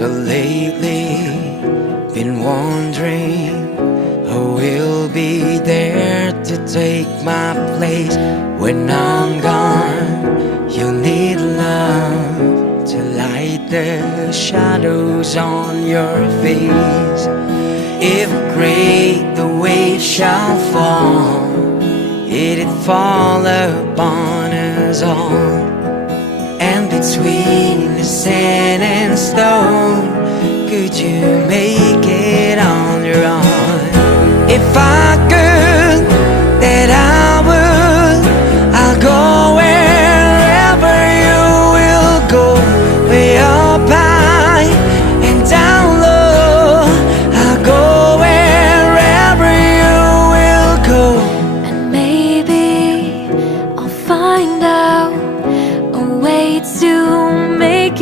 So lately, been wondering who will be there to take my place when I'm gone. You'll need love to light the shadows on your face. If great the wave shall fall, it'd fall upon us all. And between the sand and stone, could you make